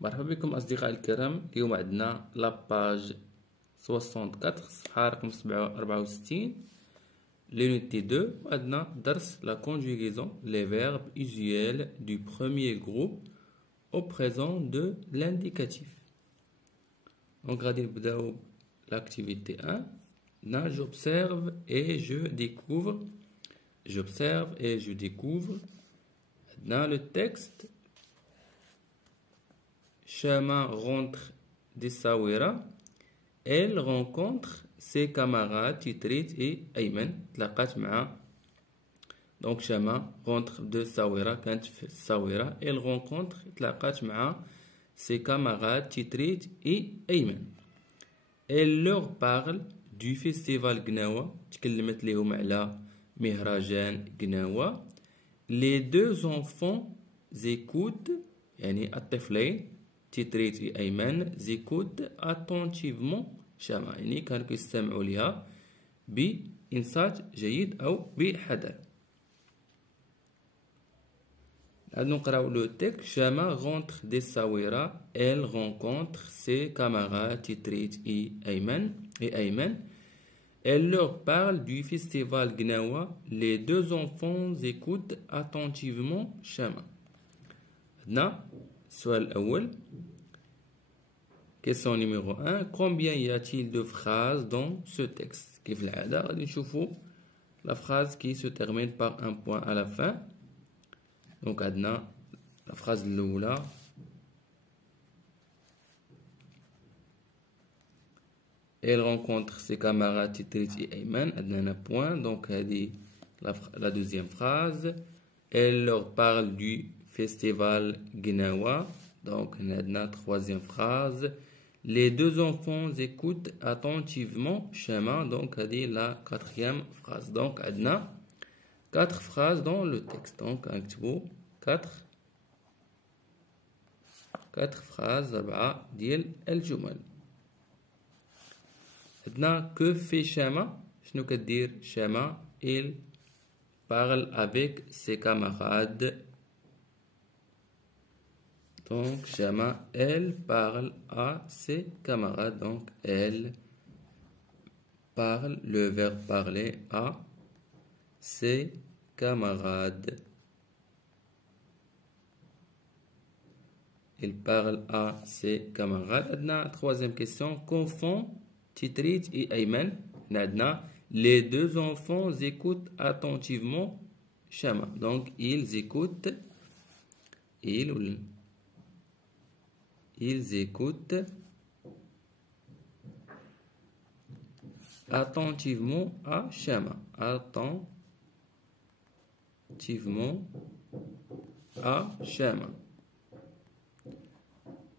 مرحبا بكم أصدقائي الكرام. اليوم عندنا لاباج 64 صفحة رقم 64 l'unité 2 وعندنا درس la conjugaison les verbes usuels du premier groupe au présent de l'indicatif. Donc غادي نبداو l'activité 1. Là, j'observe et je découvre. J'observe et je découvre. Dans le texte, Chama rentre d'Essaouira. Elle rencontre ses camarades Titrit et Ayman. Donc Chama rentre de Saouira. Quand Saouira, elle rencontre ses camarades Titrit et Ayman. Elle leur parle du festival Gnawa. تكلمت لهم على مهرجان Gnawa. Les deux enfants écoutent, يعني الطفلين تيتريت et أيمن écoutent attentivement شمع، يعني كانوا يستمعوا لها بإنصات جيد أو بحذر. نعاود نقراو لو تيك. شما rentre d'Essaouira. Elle rencontre ses camarades تيتريت et أيمن. Elle leur parle du festival Gnawa. Les deux enfants écoutent attentivement Chama. عندنا السؤال الأول. Question numéro 1. Combien y a-t-il de phrases dans ce texte? كيف العادة غادي نشوفوا la phrase qui se termine par un point à la fin. Donc عندنا la phrase الأولى. Elle rencontre ses camarades Titrit et Ayman. عندنا un point. Donc la deuxième phrase. Elle leur parle du festival Gnawa. Donc عندنا troisième phrase. Les deux enfants écoutent attentivement Chama. Donc la quatrième phrase. Donc عندنا 4 phrases dans le texte. Donc نكتبوا 4 phrases 4 ديال الجمل. عندنا que fait Chama. شنو كدير Chama? Il parle avec ses camarades. Donc Chama, elle parle à ses camarades. Donc elle parle, le verbe parler, à ses camarades. Il parle à ses camarades. عندنا troisième question. Qu'enfant Titrit et Ayman. عندنا les deux enfants écoutent attentivement Chama. Donc ils écoutent. Ils écoutent attentivement à Chama. Attentivement à Chama.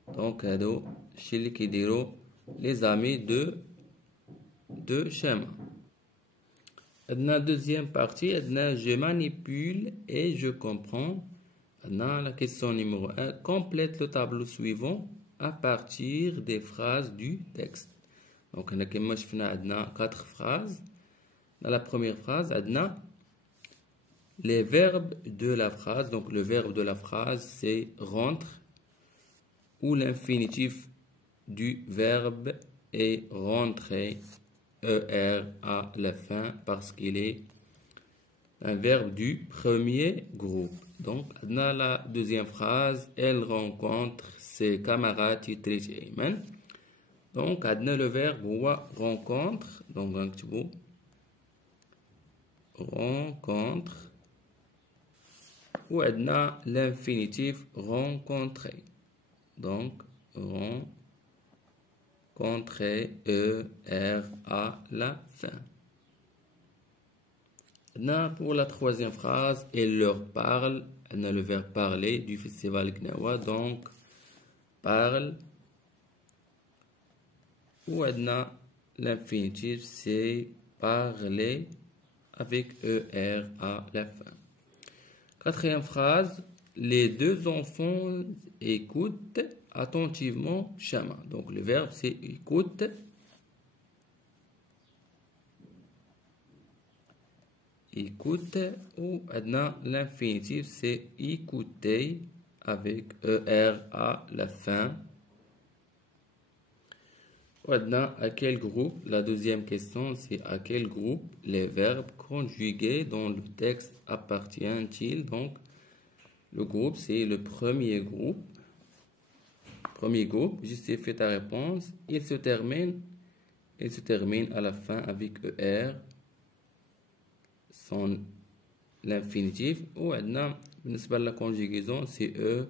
Donc هادو الشي اللي كيديرو les amis de Chama. عندنا deuxième partie. عندنا je manipule et je comprends. Dans la question numéro 1, complète le tableau suivant à partir des phrases du texte. Donc, on a 4 phrases. Dans la première phrase, on a les verbes de la phrase. Donc, le verbe de la phrase, c'est rentre, ou l'infinitif du verbe est rentrer, ER à la fin, parce qu'il est un verbe du premier groupe. Donc, dans la deuxième phrase, elle rencontre ses camarades Titrit et Ayman. Donc, dans le verbe rencontre. Donc, rencontre. Ou dans l'infinitif rencontrer. Donc, rencontrer, ER à la fin. Pour la troisième phrase, elle leur parle. On a le verbe parler du festival Gnawa. Donc, parle. Ou on a l'infinitif, c'est parler avec ER à la fin. Quatrième phrase, les deux enfants écoutent attentivement Chama. Donc, le verbe, c'est écoute. Écoute, ou l'infinitif c'est écouter avec ER à la fin. Maintenant, à quel groupe? La deuxième question, c'est à quel groupe les verbes conjugués dans le texte appartiennent-ils? Donc, le groupe, c'est le premier groupe. Premier groupe, justifie ta réponse. Il se termine à la fin avec ER, son l'infinitif. وعندنا بالنسبة للconjugaison c'est E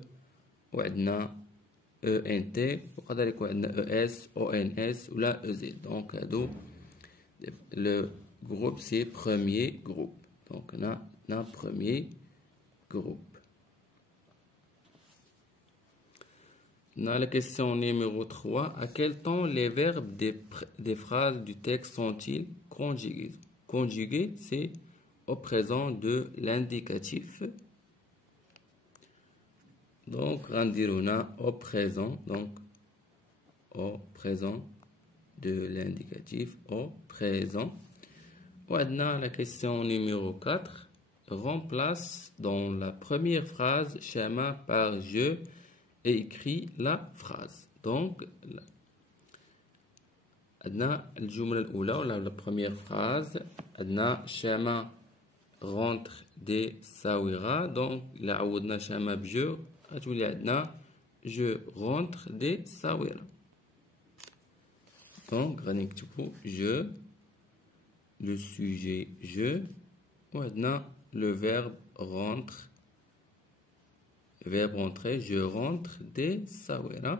وعندنا ENT وقدر يكون عندنا ES ONS ولا EZ. Donc le groupe c'est premier groupe. Donc on a premier groupe. On a la question numéro 3. À quel temps les verbes des phrases du texte sont-ils conjugués? Conjugués, c'est au présent de l'indicatif. Donc, on a au présent, donc au présent de l'indicatif, au présent. Maintenant, la question numéro 4. Remplace dans la première phrase schéma par je et écrit la phrase. Donc, عندنا الجملة الأولى ولا la première phrase عندنا شاما rentre des ساويرة. donc إلا عوضنا شاما بجو غتولي عندنا je rentre des ساويرة. donc غادي نكتبو je, le sujet je وعندنا le verbe rentre, le verbe rentrer, je rentre des ساويرة.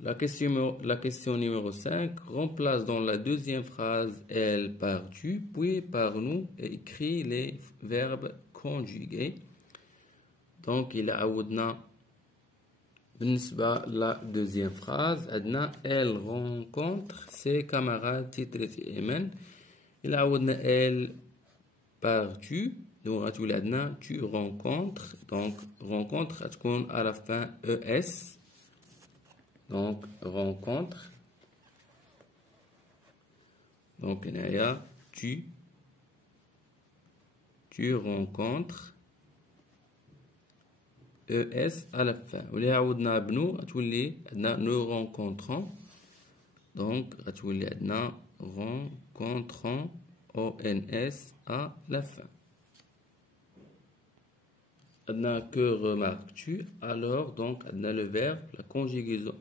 La question numéro 5. Remplace dans la deuxième phrase elle par tu, puis par nous et écrit les verbes conjugués. Donc, il a عودنا بالنسبة la deuxième phrase. عندنا elle rencontre ses camarades تيتريت إيمان. Il a عودنا elle par tu. Donc, غتولي عندنا tu rencontres. Donc, rencontre غتكون à la fin ES. Donc, rencontre. Donc, tu rencontres ES à la fin. Ou عودنا بنو غتولي عندنا nous rencontrons. Donc, غتولي عندنا rencontrons ONS à la fin. Que remarques-tu? Alors, donc, le verbe,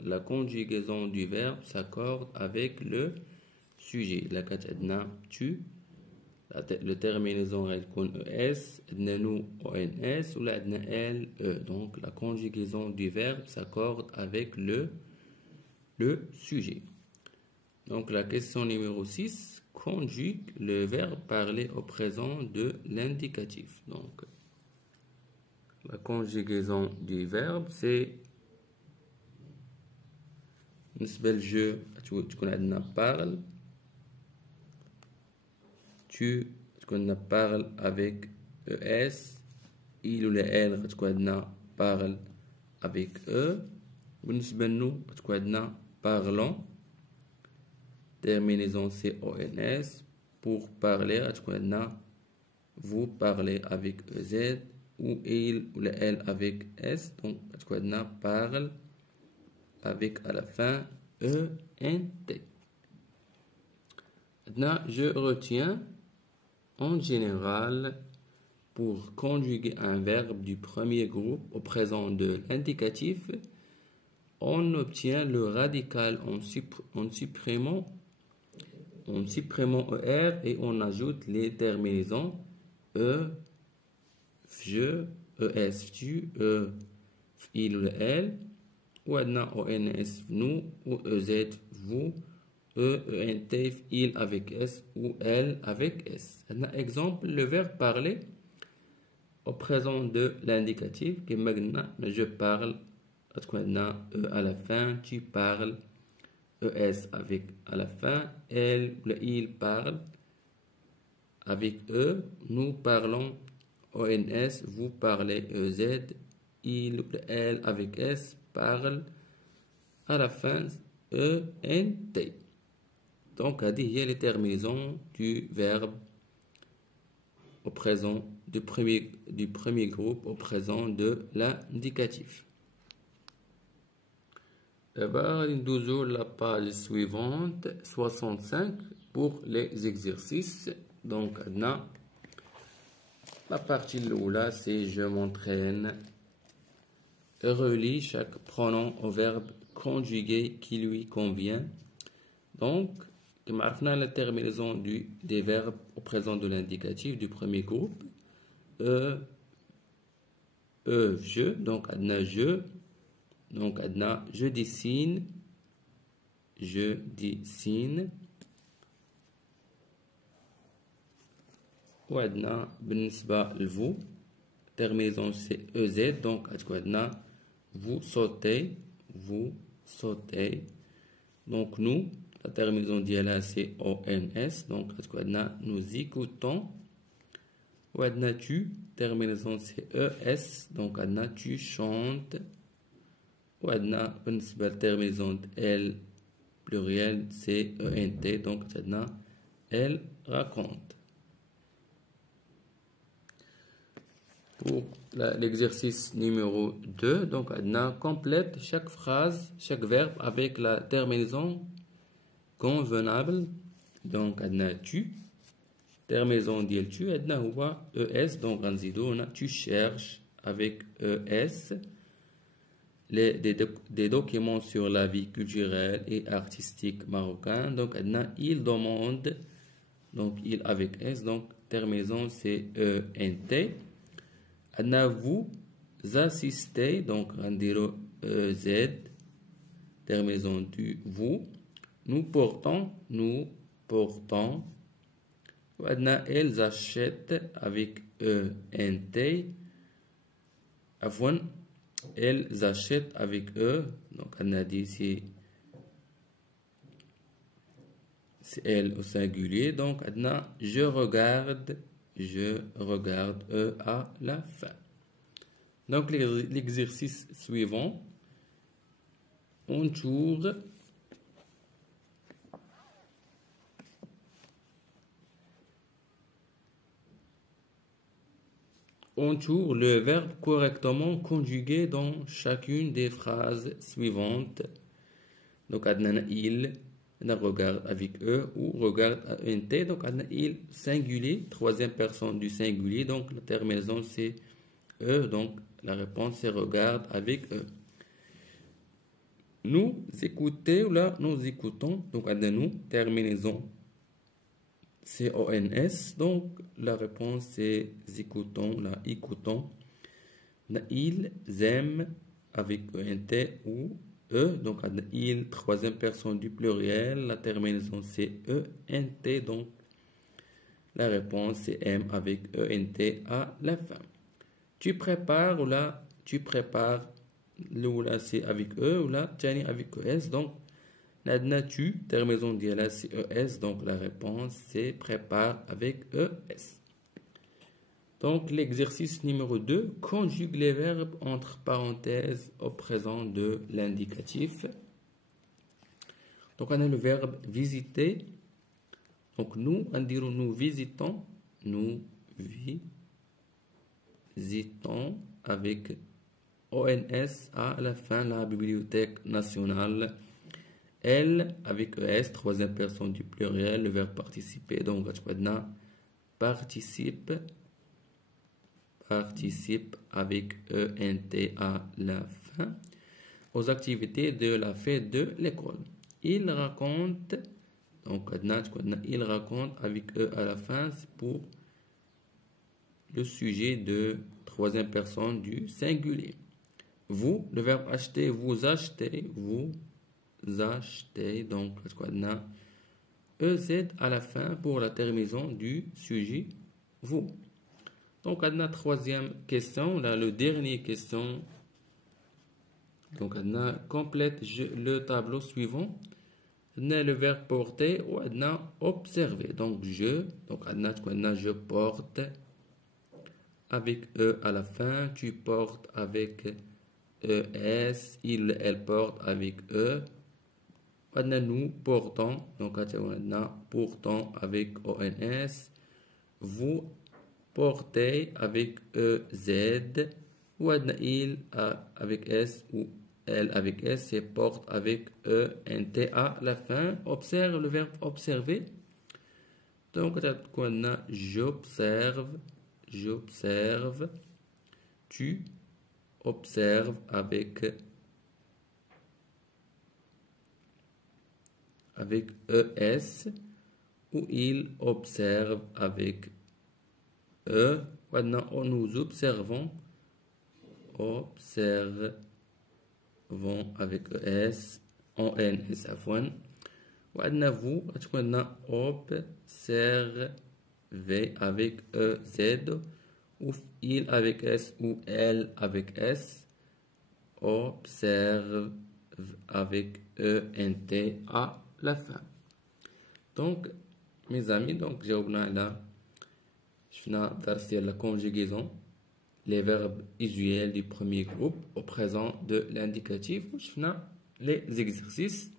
la conjugaison du verbe s'accorde avec le sujet. La tu, le terminaison elle ES, nous ONS ou elle E. Donc, la conjugaison du verbe s'accorde avec le sujet. Donc, la question numéro 6, conjugue le verbe parler au présent de l'indicatif. Donc, la conjugaison du verbe c'est بالنسبة للجو تكون عندنا parle, tu تكون عندنا parle avec ES, il ou elle غتكون عندنا parle avec E. بالنسبة لنو غتكون عندنا parlons, terminaison c'est ONS. pour parler غتكون عندنا vous parlez avec EZ ou il ou elle avec S. donc on parle avec à la fin ENT. Maintenant, je retiens en général pour conjuguer un verbe du premier groupe au présent de l'indicatif, on obtient le radical en supprimant ER et on ajoute les terminaisons E, je, ES, tu, E, il ou elle, ou ONS, nous, ou EZ, vous, ENT, il avec S, ou elle avec S. Exemple, le verbe parler au présent de l'indicatif, qui maintenant, je parle, E à la fin, tu parles, ES avec à la fin, elle ou il parle, avec E, nous parlons, ONS, vous parlez EZ, il ou elle avec S parle à la fin ENT. Donc, هذه هي les terminaisons du verbe au présent du premier groupe au présent de l'indicatif. Nous la page suivante, 65, pour les exercices. Donc, la partie là, c'est je m'entraîne. Relie chaque pronom au verbe conjugué qui lui convient. Donc, comme on a la terminaison des verbes au présent de l'indicatif du premier groupe. Je, donc adna je. Donc adna je dessine. Je dessine. Ou adna بالنسبة لvou. Terminaison c'est EZ. Donc adna vous sautez. Vous sautez. Donc nous. La terminaison d'ILA c'est ONS, donc nous écoutons. Ou adna tu, terminaison c'est ES, donc adna tu chantes. Ou adna terminaison L pluriel c'est ENT, donc adna elle raconte. Pour l'exercice numéro 2, donc adna complète chaque phrase, chaque verbe avec la terminaison convenable. Donc adna tu, terminaison d'il tu, adna huwa ES, donc on tu cherches avec ES des documents sur la vie culturelle et artistique marocaine. Donc adna il demande, donc il avec S, donc terminaison c'est ENT. Adna vous assistez, donc on dirait EZ, terminaison du vous. Nous portons. Adna elles achètent avec ENT. Afwan, elles achètent avec E. Donc on a dit ici c'est elle au singulier. Donc adna je regarde E à la fin. Donc l'exercice suivant, on tourne. Entoure le verbe correctement conjugué dans chacune des phrases suivantes. Donc, adna il, regarde avec E ou regarde à ENT. Donc, adna il singulier, troisième personne du singulier. Donc, la terminaison c'est E. Donc, la réponse c'est regarde avec E. Nous écoutons, là, nous écoutons. Donc, adna nous, terminaison c'est ONS, donc la réponse c'est écoutons, là, écoutons. Ils aiment avec ENT ou E, donc il, troisième personne du pluriel, la terminaison c'est ENT, donc la réponse c'est M avec ENT à la fin. Tu prépares, ou là, tu prépares, là c'est avec E, ou là, tani avec ES, donc Nadna tu, terminaison d'ILA c'est ES, donc la réponse c'est prépare avec ES. Donc l'exercice numéro 2, conjugue les verbes entre parenthèses au présent de l'indicatif. Donc on a le verbe visiter. Donc nous, on dirait nous visitons avec ONS à la fin, la Bibliothèque nationale. Elle avec ES, troisième personne du pluriel, le verbe participer. Donc, participe avec ENT à la fin aux activités de la fête de l'école. Il raconte, donc il raconte avec E à la fin, c'est pour le sujet de troisième personne du singulier. Vous, le verbe acheter, vous achetez, donc on a EZ à la fin pour la terminaison du sujet vous. Donc on a troisième question, là le dernier question. Donc on a complète le tableau suivant. On a le verbe porter ou on a observer. Donc on a je porte avec E à la fin, tu portes avec ES, il, elle porte avec E. وعندنا nous portons donc عندنا pourtant avec ONS, vous portez avec EZ, وعندنا il avec S ou elle avec S, c'est porte avec ENT à la fin. Observe le verbe observer. Donc عندنا j'observe, tu observes avec ES, ou il observe avec E. Maintenant, nous observons avec ES, ONS عفوا. وعندنا vous عندنا observer avec EZ, ou il avec S ou elle avec S, observe avec ENT à la fin. Donc mes amis, donc جاوبنا على شفنا الدرس ديال la conjugaison, les verbes usuels du premier groupe au présent de l'indicatif, وشفنا les exercices.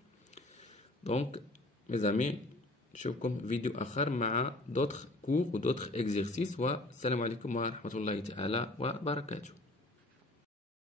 Donc mes amis, نشوفكم فيديو آخر مع d'autres cours ou d'autres exercices، والسلام عليكم ورحمة الله تعالى وبركاته.